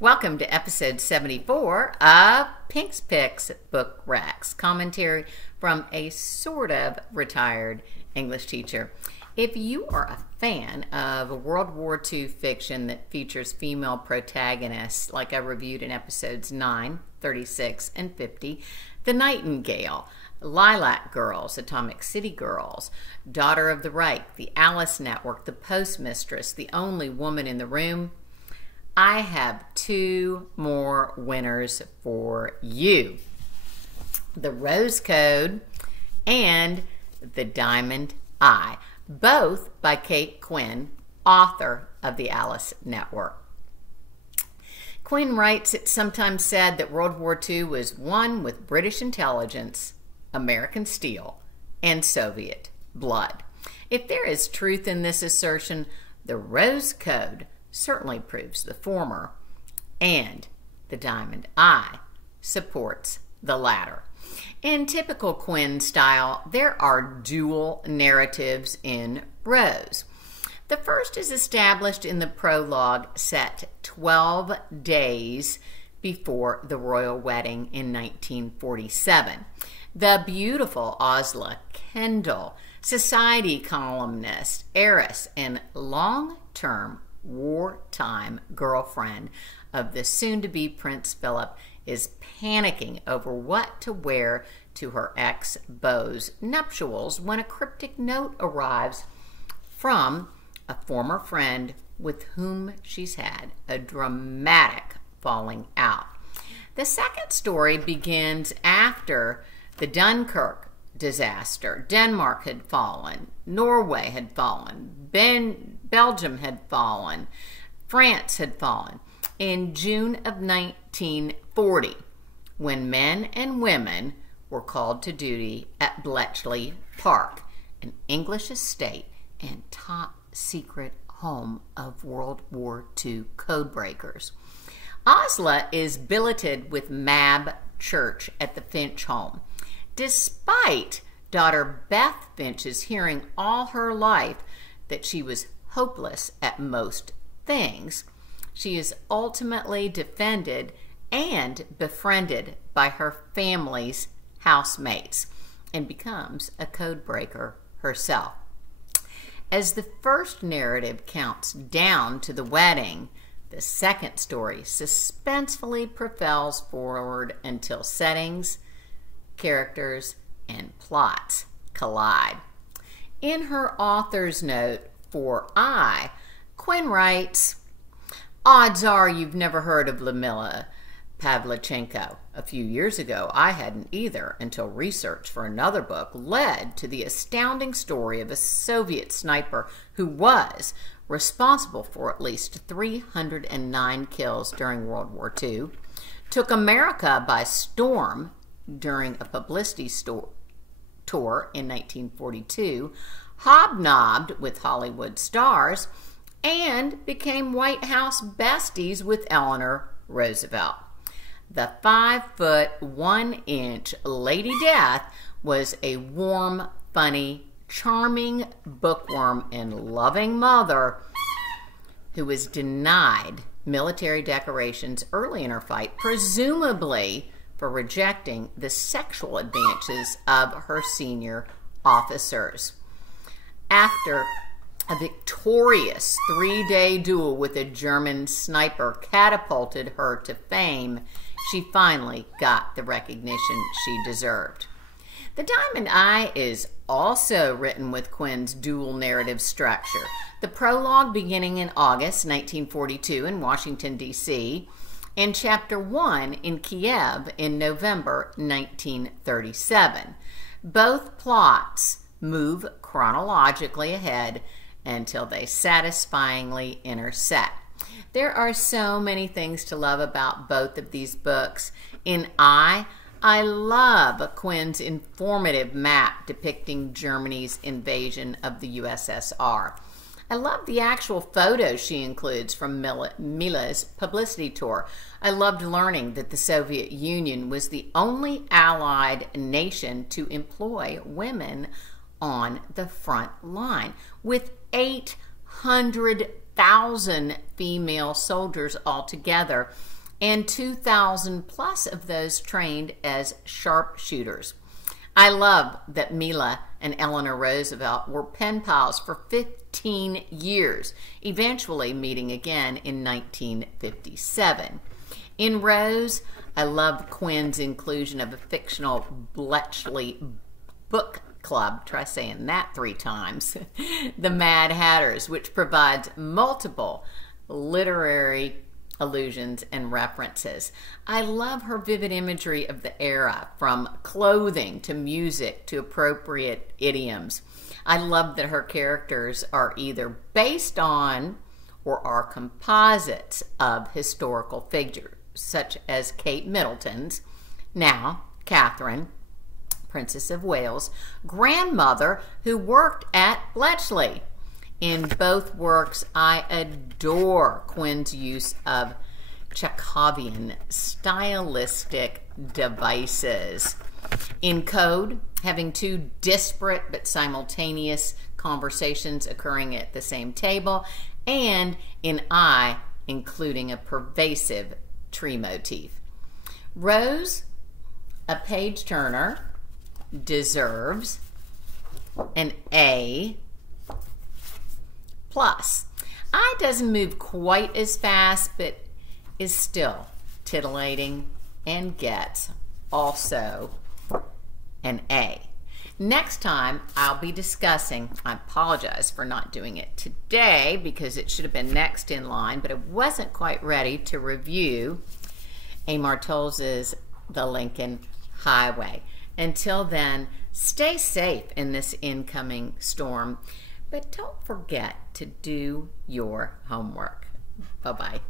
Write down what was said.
Welcome to episode 74 of Pink's Picks Book Racks, commentary from a sort of retired English teacher. If you are a fan of World War II fiction that features female protagonists, like I reviewed in episodes 9, 36, and 50, The Nightingale, Lilac Girls, Atomic City Girls, Daughter of the Reich, The Alice Network, The Postmistress, The Only Woman in the Room, I have two more winners for you. The Rose Code and The Diamond Eye, both by Kate Quinn, author of The Alice Network. Quinn writes, "It's sometimes said that World War II was won with British intelligence, American steel, and Soviet blood. If there is truth in this assertion, the Rose Code certainly proves the former, and The Diamond Eye supports the latter." In typical Quinn style, there are dual narratives in Rose. The first is established in the prologue set 12 days before the royal wedding in 1947. The beautiful Osla Kendall, society columnist, heiress, and long-term wartime girlfriend of the soon-to-be Prince Philip, is panicking over what to wear to her ex-beau's nuptials when a cryptic note arrives from a former friend with whom she's had a dramatic falling out. The second story begins after the Dunkirk disaster. Denmark had fallen, Norway had fallen, Belgium had fallen, France had fallen. In June of 1940, when men and women were called to duty at Bletchley Park, an English estate and top secret home of World War II codebreakers. Osla is billeted with Mab Church at the Finch home. Despite daughter Beth Finch's hearing all her life that she was hopeless at most things, she is ultimately defended and befriended by her family's housemates and becomes a codebreaker herself. As the first narrative counts down to the wedding, the second story suspensefully propels forward until settings, characters, and plots collide. In her author's note for I, Quinn writes, "Odds are you've never heard of Lyudmila Pavlichenko. A few years ago, I hadn't either, until research for another book led to the astounding story of a Soviet sniper who was responsible for at least 309 kills during World War II, took America by storm during a publicity tour in 1942, hobnobbed with Hollywood stars, and became White House besties with Eleanor Roosevelt. The 5'1" Lady Death was a warm, funny, charming bookworm and loving mother who was denied military decorations early in her fight, presumably for rejecting the sexual advances of her senior officers. After a victorious 3-day duel with a German sniper catapulted her to fame, she finally got the recognition she deserved. The Diamond Eye is also written with Quinn's dual narrative structure. The prologue beginning in August 1942 in Washington, D.C., and Chapter 1 in Kiev in November 1937. Both plots move chronologically ahead until they satisfyingly intersect. There are so many things to love about both of these books. In I love Quinn's informative map depicting Germany's invasion of the USSR. I love the actual photos she includes from Mila's publicity tour. I loved learning that the Soviet Union was the only allied nation to employ women on the front line, with 800,000 1,000 female soldiers altogether, and 2,000 plus of those trained as sharpshooters. I love that Mila and Eleanor Roosevelt were pen pals for 15 years, eventually meeting again in 1957. In Rose, I love Quinn's inclusion of a fictional Bletchley book club, try saying that 3 times, the Mad Hatters, which provides multiple literary allusions and references. I love her vivid imagery of the era, from clothing to music to appropriate idioms. I love that her characters are either based on or are composites of historical figures, such as Kate Middleton's, now Catherine, Princess of Wales, grandmother who worked at Bletchley. In both works, I adore Quinn's use of Chekhovian stylistic devices. In Code, having 2 disparate but simultaneous conversations occurring at the same table, and in I, including a pervasive tree motif. Rose, a page-turner, deserves an A+. I doesn't move quite as fast, but is still titillating and gets also an A. Next time I'll be discussing, I apologize for not doing it today because it should have been next in line, but I wasn't quite ready to review Amor Towles's The Lincoln Highway. Until then, stay safe in this incoming storm, but don't forget to do your homework. Bye-bye.